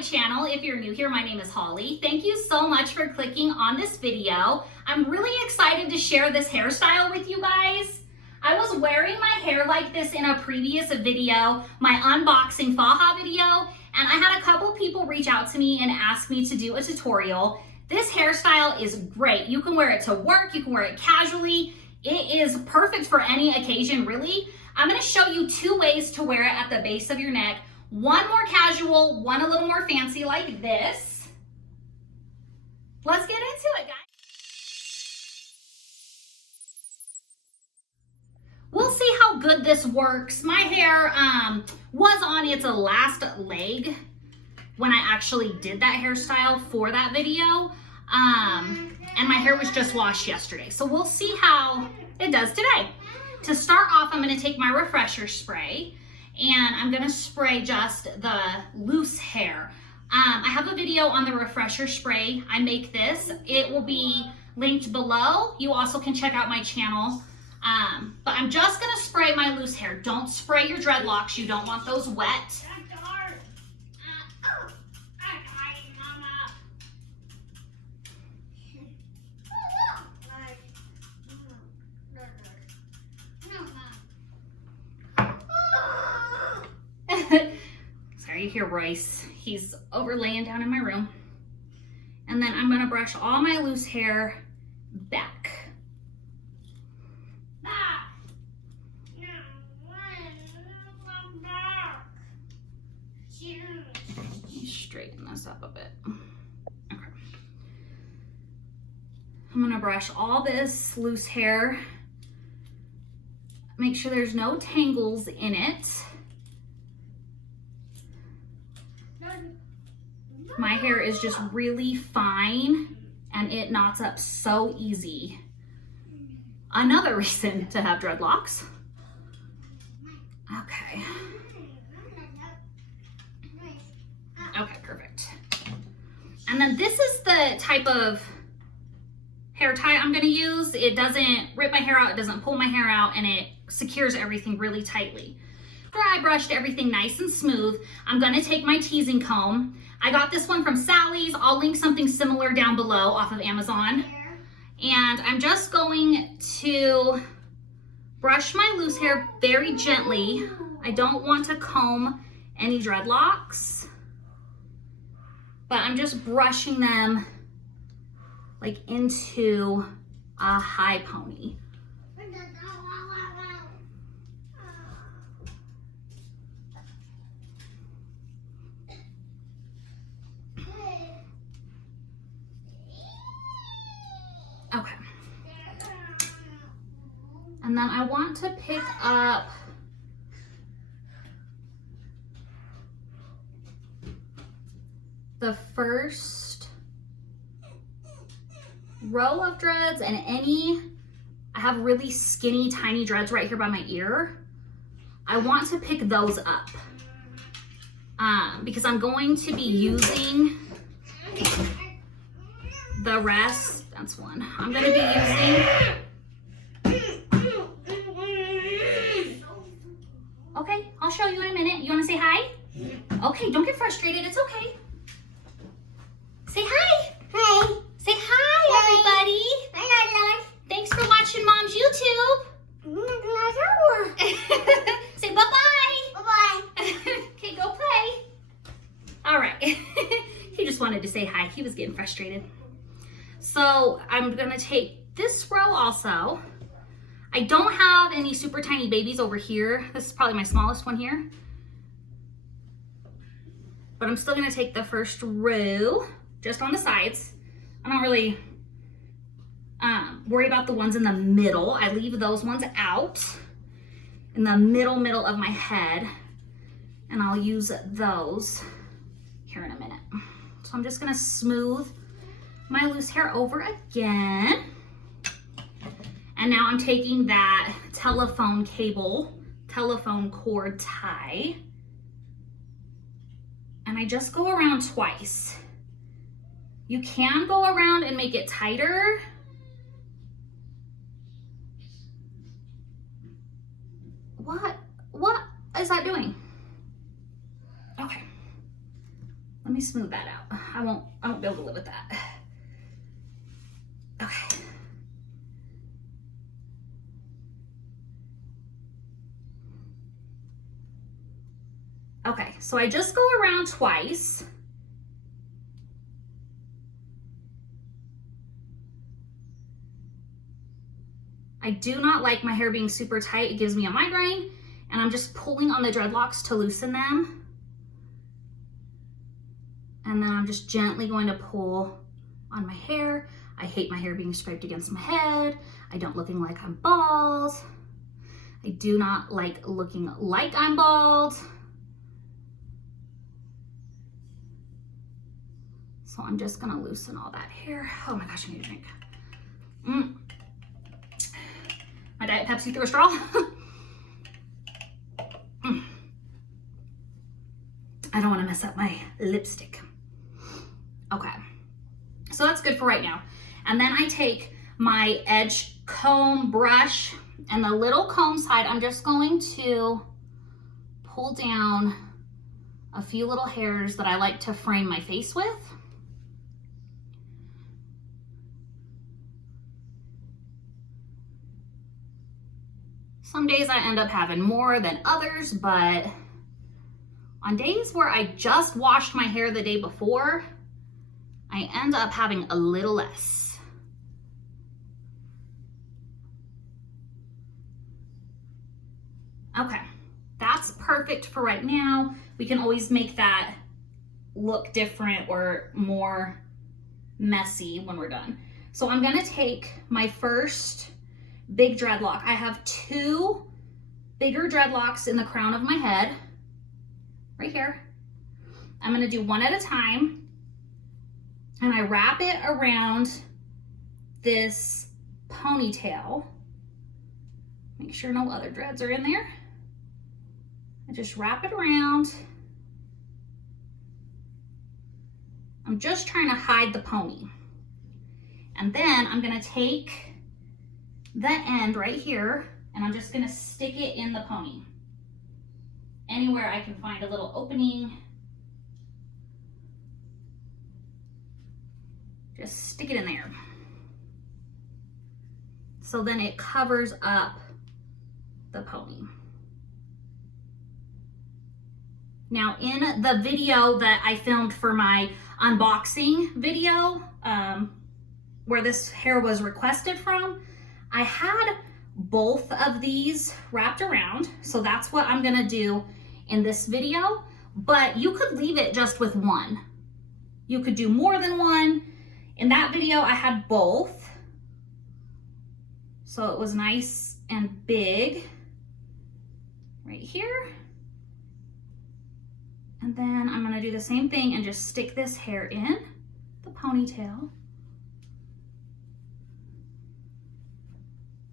my channel. If you're new here, my name is Holly. Thank you so much for clicking on this video. I'm really excited to share this hairstyle with you guys. I was wearing my hair like this in a previous video, my unboxing faja video, and I had a couple people reach out to me and ask me to do a tutorial. This hairstyle is great. You can wear it to work, you can wear it casually. It is perfect for any occasion, really. I'm gonna show you two ways to wear it at the base of your neck. One more casual, one a little more fancy like this. Let's get into it, guys. We'll see how good this works. My hair was on its last leg when I actually did that hairstyle for that video. And my hair was just washed yesterday. So we'll see how it does today. To start off, I'm gonna take my refresher spray and I'm gonna spray just the loose hair. I have a video on the refresher spray. I make this. It will be linked below. You also can check out my channel. But I'm just gonna spray my loose hair. Don't spray your dreadlocks. You don't want those wet. Sorry, you hear Royce. He's over laying down in my room. And then I'm gonna brush all my loose hair back. Let me straighten this up a bit. Okay. I'm gonna brush all this loose hair. Make sure there's no tangles in it. My hair is just really fine and it knots up so easy. Another reason to have dreadlocks. Okay. Okay, perfect. And then this is the type of hair tie I'm gonna use. It doesn't rip my hair out, it doesn't pull my hair out, and it secures everything really tightly. After I brushed everything nice and smooth, I'm gonna take my teasing comb. I got this one from Sally's. I'll link something similar down below off of Amazon. And I'm just going to brush my loose hair very gently. I don't want to comb any dreadlocks, but I'm just brushing them like into a high pony. Okay. And then I want to pick up the first row of dreads and I have really skinny, tiny dreads right here by my ear. I want to pick those up because I'm going to be using the rest. That's one. I'm going to be using. Okay, I'll show you in a minute. You want to say hi? Okay, don't get frustrated. It's okay. Say hi. Hi. Say hi, everybody. Hi. Thanks for watching Mom's YouTube. Say bye-bye. Bye-bye. Okay, go play. All right. He just wanted to say hi. He was getting frustrated. So I'm gonna take this row also. I don't have any super tiny babies over here. This is probably my smallest one here. But I'm still gonna take the first row just on the sides. I don't really worry about the ones in the middle. I leave those ones out in the middle of my head, and I'll use those here in a minute. So I'm just gonna smooth my loose hair over again. And now I'm taking that telephone cord tie, and I just go around twice. You can go around and make it tighter. What is that doing? Okay. Let me smooth that out. I won't be able to live with that. Okay. Okay, so I just go around twice. I do not like my hair being super tight. It gives me a migraine, and I'm just pulling on the dreadlocks to loosen them. And then I'm just gently going to pull on my hair. I hate my hair being scraped against my head. I don't looking like I'm bald. I do not like looking like I'm bald. So I'm just gonna loosen all that hair. Oh my gosh, I need a drink. My Diet Pepsi through a straw. I don't wanna mess up my lipstick. Okay, so that's good for right now. And then I take my edge comb brush and the little comb side, I'm just going to pull down a few little hairs that I like to frame my face with. Some days I end up having more than others, but on days where I just washed my hair the day before, I end up having a little less. Okay, that's perfect for right now. We can always make that look different or more messy when we're done. So I'm gonna take my first big dreadlock. I have two bigger dreadlocks in the crown of my head, right here. I'm gonna do one at a time, and I wrap it around this ponytail. Make sure no other dreads are in there. I just wrap it around. I'm just trying to hide the pony. And then I'm gonna take the end right here, and I'm just gonna stick it in the pony. Anywhere I can find a little opening, just stick it in there. So then it covers up the pony. Now in the video that I filmed for my unboxing video, where this hair was requested from, I had both of these wrapped around. So that's what I'm gonna do in this video, but you could leave it just with one. You could do more than one. In that video, I had both. So it was nice and big right here. And then I'm gonna do the same thing and just stick this hair in the ponytail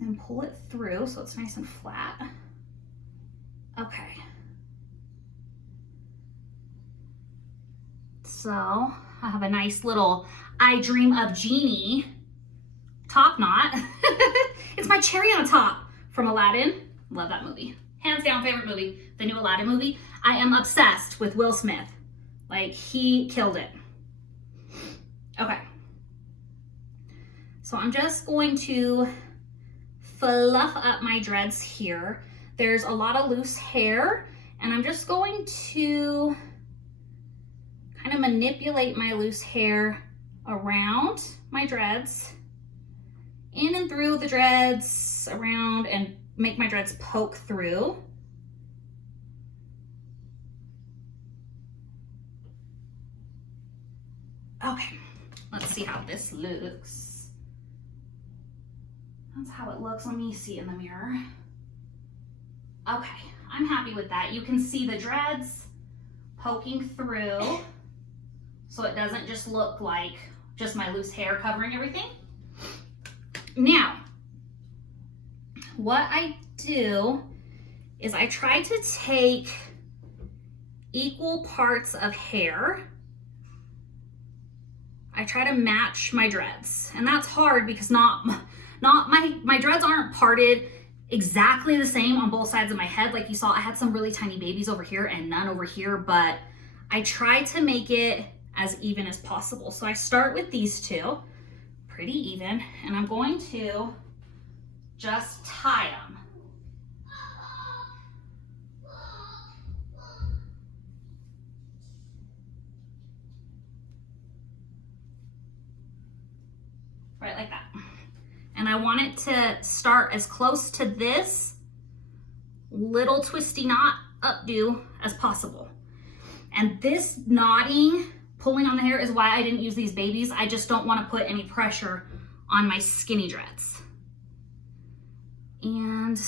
and pull it through so it's nice and flat. Okay. So I have a nice little I Dream of Jeannie top knot. It's my cherry on top from Aladdin. Love that movie. Hands down favorite movie, the new Aladdin movie. I am obsessed with Will Smith. Like, he killed it. Okay. So I'm just going to fluff up my dreads here. There's a lot of loose hair, and I'm just going to kind of manipulate my loose hair around my dreads, in and through the dreads, around, and make my dreads poke through. Okay, let's see how this looks. That's how it looks. Let me see in the mirror. Okay, I'm happy with that. You can see the dreads poking through, so it doesn't just look like just my loose hair covering everything. Now, what I do is I try to take equal parts of hair. I try to match my dreads, and that's hard because my dreads aren't parted exactly the same on both sides of my head. Like you saw, I had some really tiny babies over here and none over here, but I try to make it as even as possible. So I start with these two, pretty even, and I'm going to just tie them. Right like that. And I want it to start as close to this little twisty knot updo as possible. And this knotting, pulling on the hair is why I didn't use these babies. I just don't want to put any pressure on my skinny dreads. And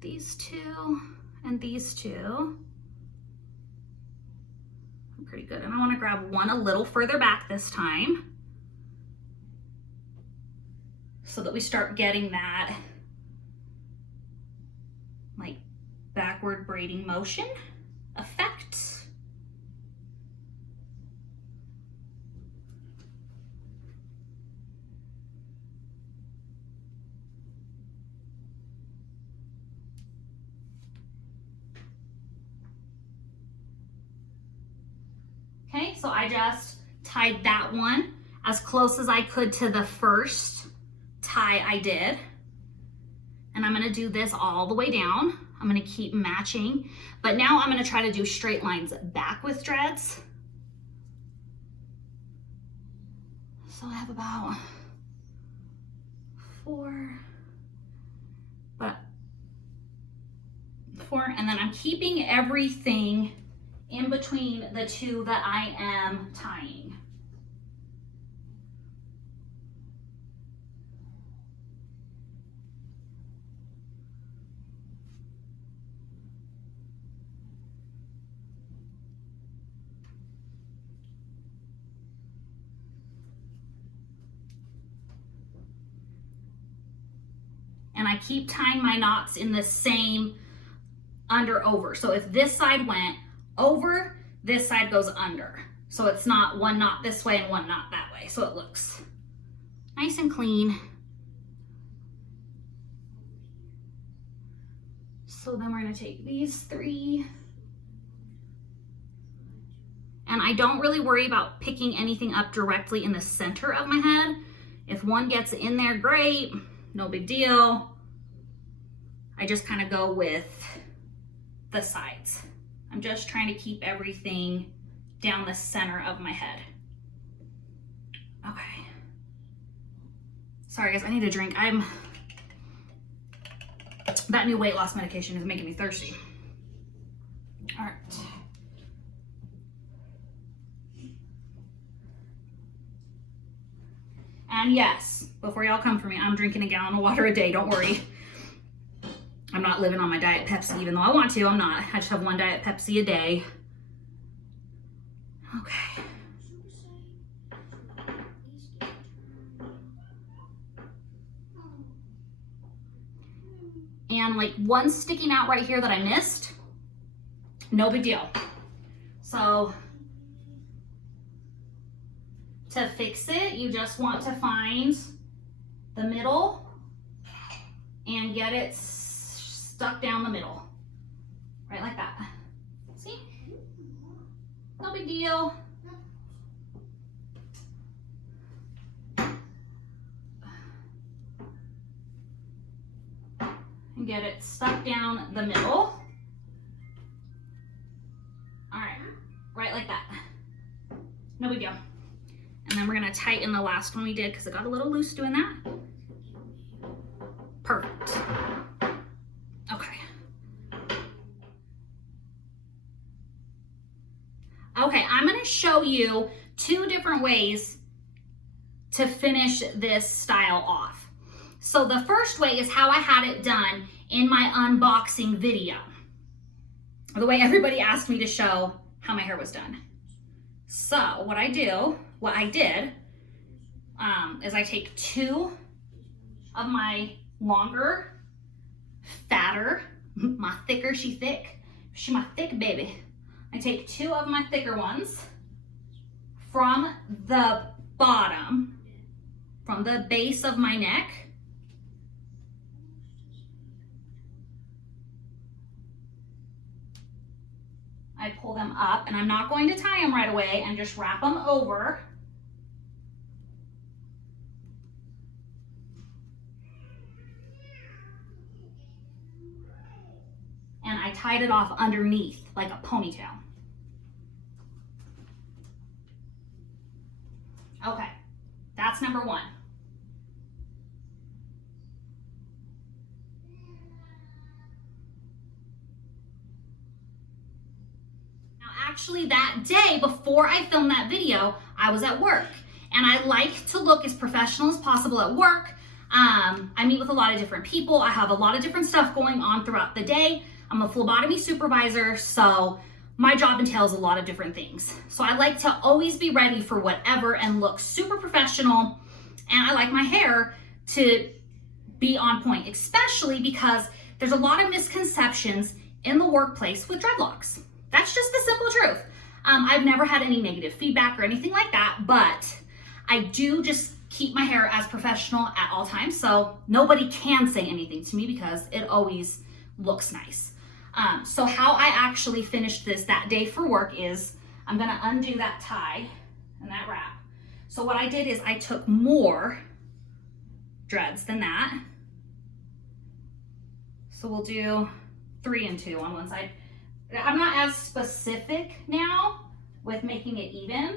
these two and these two are pretty good. And I want to grab one a little further back this time so that we start getting that like backward braiding motion effect. Okay, so I just tied that one as close as I could to the first tie I did. And I'm gonna do this all the way down. I'm gonna keep matching, but now I'm gonna try to do straight lines back with dreads. So I have about four, and then I'm keeping everything in between the two that I am tying. And I keep tying my knots in the same under over. So if this side went over, this side goes under. So it's not one knot this way and one knot that way. So it looks nice and clean. So then we're gonna take these three. And I don't really worry about picking anything up directly in the center of my head. If one gets in there, great, no big deal. I just kind of go with the sides. I'm just trying to keep everything down the center of my head. Okay. Sorry guys, I need a drink. That new weight loss medication is making me thirsty. All right. And yes, before y'all come for me, I'm drinking a gallon of water a day, don't worry. I'm not living on my Diet Pepsi, even though I want to, I'm not. I just have one Diet Pepsi a day. Okay. And like one sticking out right here that I missed, no big deal. So to fix it, you just want to find the middle and get it stuck down the middle, right like that. See? No big deal. And get it stuck down the middle. All right, right like that. No big deal. And then we're gonna tighten the last one we did because it got a little loose doing that. Perfect. Okay. Okay, I'm gonna show you two different ways to finish this style off. So the first way is how I had it done in my unboxing video. The way everybody asked me to show how my hair was done. So what I did is I take two of my longer, fatter, my thicker, she thick, she my thick baby. I take two of my thicker ones from the bottom, from the base of my neck, I pull them up, and I'm not going to tie them right away and just wrap them over. And I tied it off underneath like a ponytail. Okay, that's number one. Now, actually, that day before I filmed that video, I was at work, and I like to look as professional as possible at work. I meet with a lot of different people. I have a lot of different stuff going on throughout the day. I'm a phlebotomy supervisor, so my job entails a lot of different things. So I like to always be ready for whatever and look super professional. And I like my hair to be on point, especially because there's a lot of misconceptions in the workplace with dreadlocks. That's just the simple truth. I've never had any negative feedback or anything like that, but I do just keep my hair as professional at all times. So nobody can say anything to me because it always looks nice. So how I actually finished this that day for work is I'm gonna undo that tie and that wrap. So what I did is I took more dreads than that. So we'll do 3 and 2 on one side. I'm not as specific now with making it even.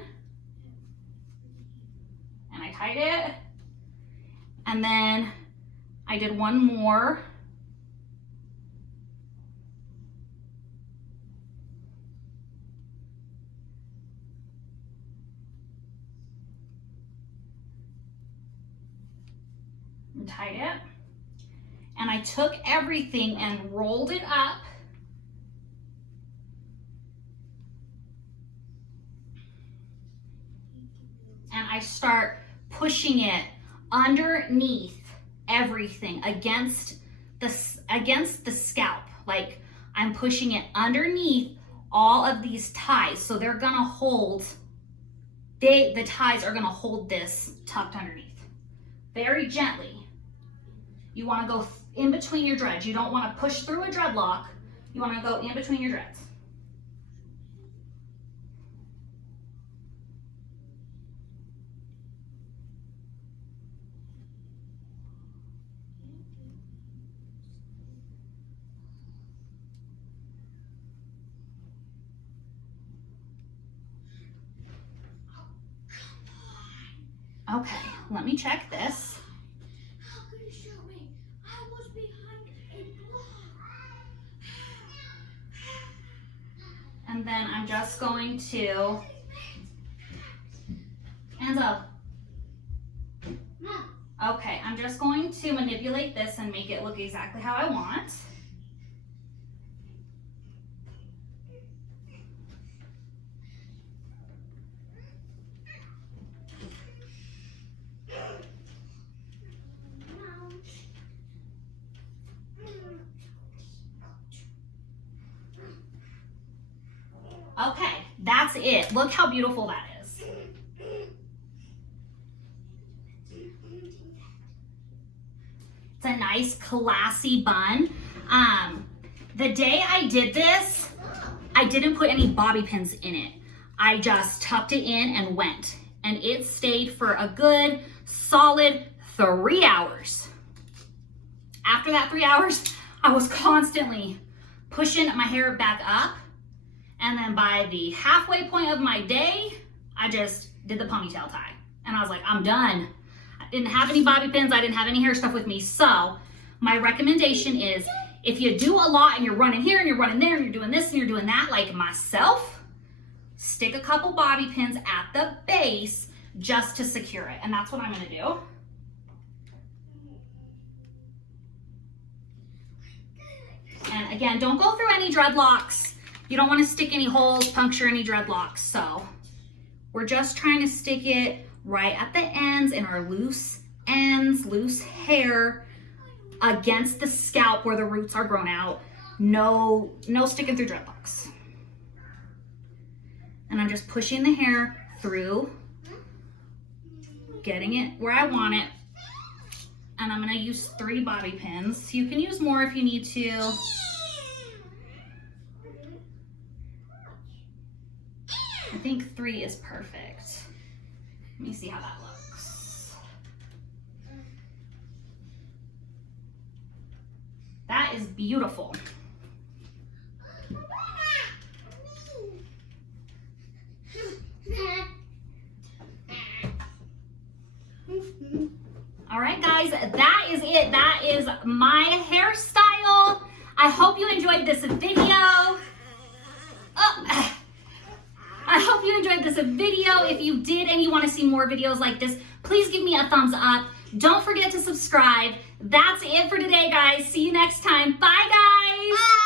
And I tied it. And then I did one more. And tied it. And I took everything and rolled it up. And I start pushing it underneath everything against the scalp. Like I'm pushing it underneath all of these ties. So they're gonna hold, the ties are gonna hold this tucked underneath. Very gently. You wanna go in between your dreads. You don't wanna push through a dreadlock. You wanna go in between your dreads. Okay, let me check this. How could you show me? I was behind a block. And then I'm just going to, hands up. Okay, I'm just going to manipulate this and make it look exactly how I want. Okay, that's it. Look how beautiful that is. It's a nice classy bun. The day I did this, I didn't put any bobby pins in it. I just tucked it in and went. And it stayed for a good solid 3 hours. After that 3 hours, I was constantly pushing my hair back up. And then by the halfway point of my day, I just did the ponytail tie. And I was like, I'm done. I didn't have any bobby pins. I didn't have any hair stuff with me. So my recommendation is if you do a lot and you're running here and you're running there and you're doing this and you're doing that, like myself, stick a couple bobby pins at the base just to secure it. And that's what I'm gonna do. And again, don't go through any dreadlocks. You don't want to stick any holes, puncture any dreadlocks. So we're just trying to stick it right at the ends in our loose ends, loose hair against the scalp where the roots are grown out. No sticking through dreadlocks. And I'm just pushing the hair through, getting it where I want it. And I'm gonna use 3 bobby pins. You can use more if you need to. I think 3 is perfect. Let me see how that looks. That is beautiful. All right, guys, that is it. That is my hairstyle. I hope you enjoyed this video. I hope you enjoyed this video. If you did and you want to see more videos like this, please give me a thumbs up. Don't forget to subscribe. That's it for today, guys. See you next time. Bye, guys. Bye.